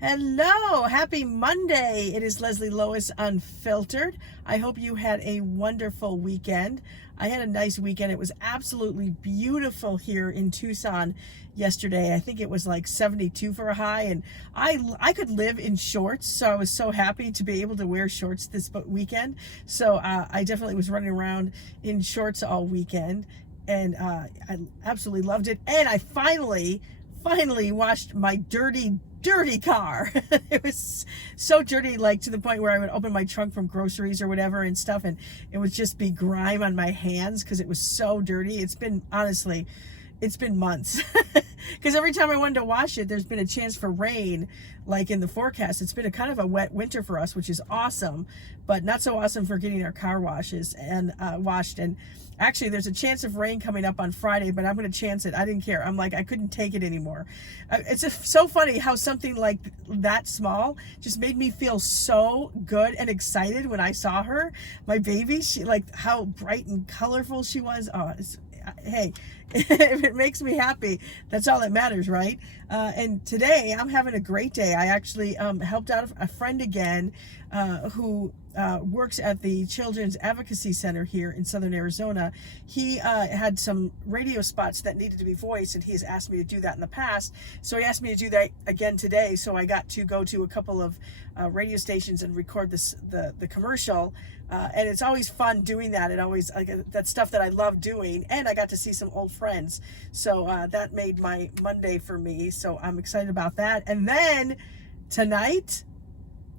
Hello, happy Monday. It is Leslie Lois Unfiltered. I hope you had a wonderful weekend. I had a nice weekend. It was absolutely beautiful here in Tucson yesterday. I think it was like 72 for a high, and I could live in shorts, so I was so happy to be able to wear shorts this weekend. So I definitely was running around in shorts all weekend, and I absolutely loved it. And I finally washed my dirty car. It was so dirty, like to the point where I would open my trunk from groceries or whatever and stuff, and it would just be grime on my hands because it was so dirty. It's been months because every time I wanted to wash it, there's been a chance for rain, like in the forecast. It's been a kind of a wet winter for us, which is awesome, but not so awesome for getting our car washes and washed. And actually, there's a chance of rain coming up on Friday, but I'm going to chance it. I didn't care. I'm like, I couldn't take it anymore. It's just so funny how something like that small just made me feel so good and excited when I saw her, my baby. She, like, how bright and colorful she was. Oh, hey, if it makes me happy, that's all that matters, right? And today I'm having a great day. I actually helped out a friend again who works at the Children's Advocacy Center here in Southern Arizona. He had some radio spots that needed to be voiced, and he has asked me to do that in the past. So he asked me to do that again today. So I got to go to a couple of radio stations and record the commercial. And it's always fun doing that. It always, that's stuff that I love doing. And I got to see some old friends. So that made my Monday for me. So I'm excited about that. And then tonight,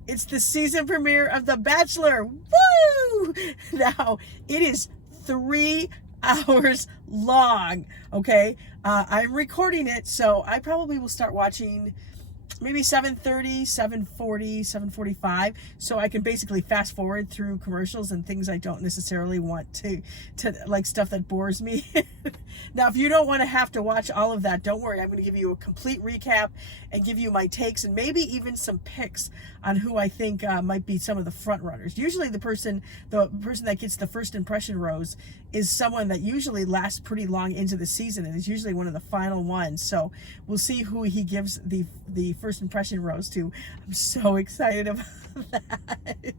it's the season premiere of The Bachelor. Woo! Now, it is 3 hours long, okay? I'm recording it, so I probably will start watching maybe 7:30, 7:40, 7:45, so I can basically fast forward through commercials and things I don't necessarily want to like, stuff that bores me. Now, if you don't want to have to watch all of that, don't worry. I'm going to give you a complete recap and give you my takes and maybe even some picks on who I think might be some of the front runners. Usually the person that gets the first impression rose is someone that usually lasts pretty long into the season and is usually one of the final ones. So we'll see who he gives the first impression rose to. I'm so excited about that.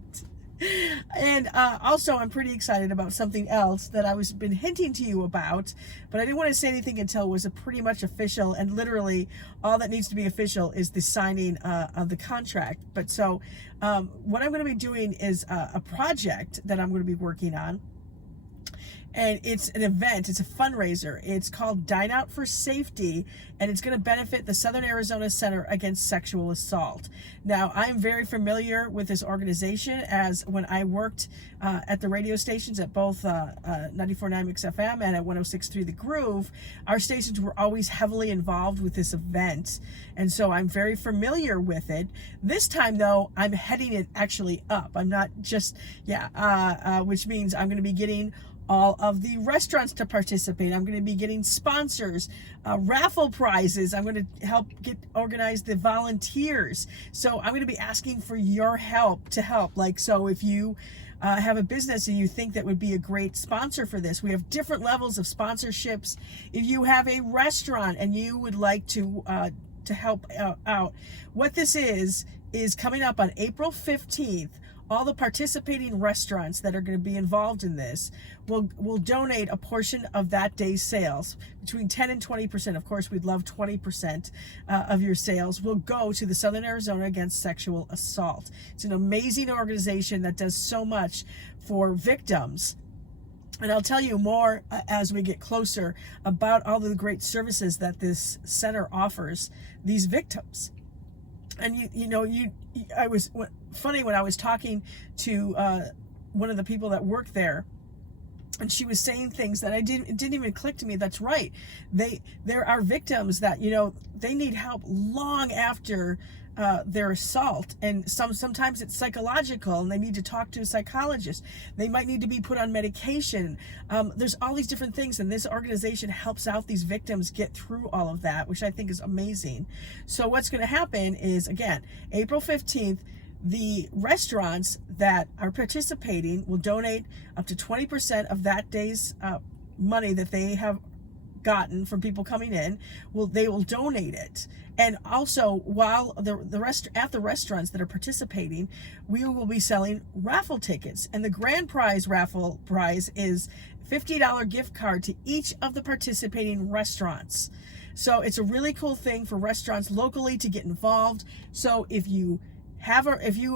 And also, I'm pretty excited about something else that I was been hinting to you about, but I didn't want to say anything until it was pretty much official. And literally, all that needs to be official is the signing of the contract. But so, what I'm going to be doing is a project that I'm going to be working on. And it's an event, it's a fundraiser. It's called Dine Out for Safety, and it's going to benefit the Southern Arizona Center Against Sexual Assault. Now, I'm very familiar with this organization, as when I worked at the radio stations at both 94.9 Mix FM and at 106.3 The Groove, our stations were always heavily involved with this event, and so I'm very familiar with it. This time, though, I'm heading it actually up. I'm not just, which means I'm going to be getting all of the restaurants to participate. I'm going to be getting sponsors, raffle prizes. I'm going to help organize the volunteers. So I'm going to be asking for your help to help. Like, so if you have a business and you think that would be a great sponsor for this, we have different levels of sponsorships. If you have a restaurant and you would like to help out, what this is coming up on April 15th. All the participating restaurants that are going to be involved in this will donate a portion of that day's sales, between 10 and 20%. Of course, we'd love 20% of your sales will go to the Southern Arizona Against Sexual Assault. It's an amazing organization that does so much for victims. And I'll tell you more as we get closer about all of the great services that this center offers these victims. And I was funny when I was talking to one of the people that work there, and she was saying things that it didn't even click to me. That's right. There are victims that, they need help long after their assault, and sometimes it's psychological, and they need to talk to a psychologist. They might need to be put on medication. There's all these different things, and this organization helps out these victims get through all of that, which I think is amazing. So what's going to happen is, again, April 15th, the restaurants that are participating will donate up to 20% of that day's money that they have gotten from people coming in, they will donate it. And also, while at the restaurants that are participating, we will be selling raffle tickets, and the grand raffle prize is $50 gift card to each of the participating restaurants. So it's a really cool thing for restaurants locally to get involved. So if you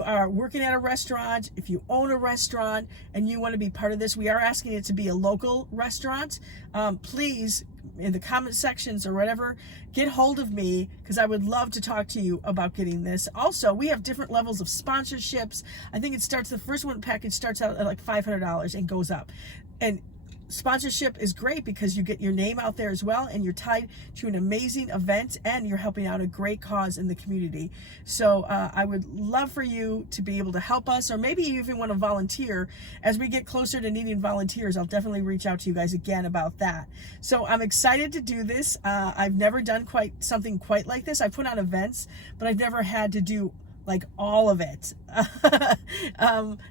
are working at a restaurant, if you own a restaurant and you want to be part of this, we are asking it to be a local restaurant. Please, in the comment sections or whatever, get hold of me, because I would love to talk to you about getting this. Also, we have different levels of sponsorships. I think the first one package starts out at like $500 and goes up. And sponsorship is great because you get your name out there as well, and you're tied to an amazing event, and you're helping out a great cause in the community. So I would love for you to be able to help us, or maybe you even want to volunteer. As we get closer to needing volunteers, I'll definitely reach out to you guys again about that. So I'm excited to do this. I've never done something quite like this. I put on events, but I've never had to do like all of it.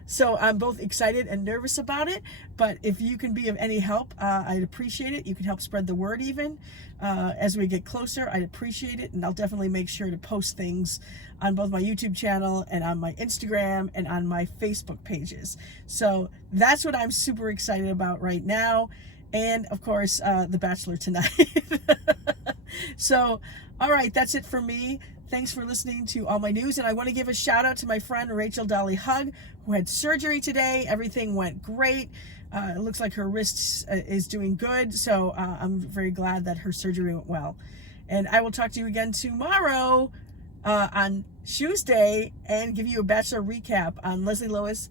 So I'm both excited and nervous about it, but if you can be of any help, I'd appreciate it. You can help spread the word even. As we get closer, I'd appreciate it, and I'll definitely make sure to post things on both my YouTube channel and on my Instagram and on my Facebook pages. So that's what I'm super excited about right now. And of course, The Bachelor tonight. So, all right, that's it for me. Thanks for listening to all my news. And I want to give a shout out to my friend Rachel Dolly Hug, who had surgery today. Everything went great. It looks like her wrist is doing good. So I'm very glad that her surgery went well. And I will talk to you again tomorrow on Tuesday and give you a Bachelor recap on Leslie Lois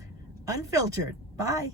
Unfiltered. Bye.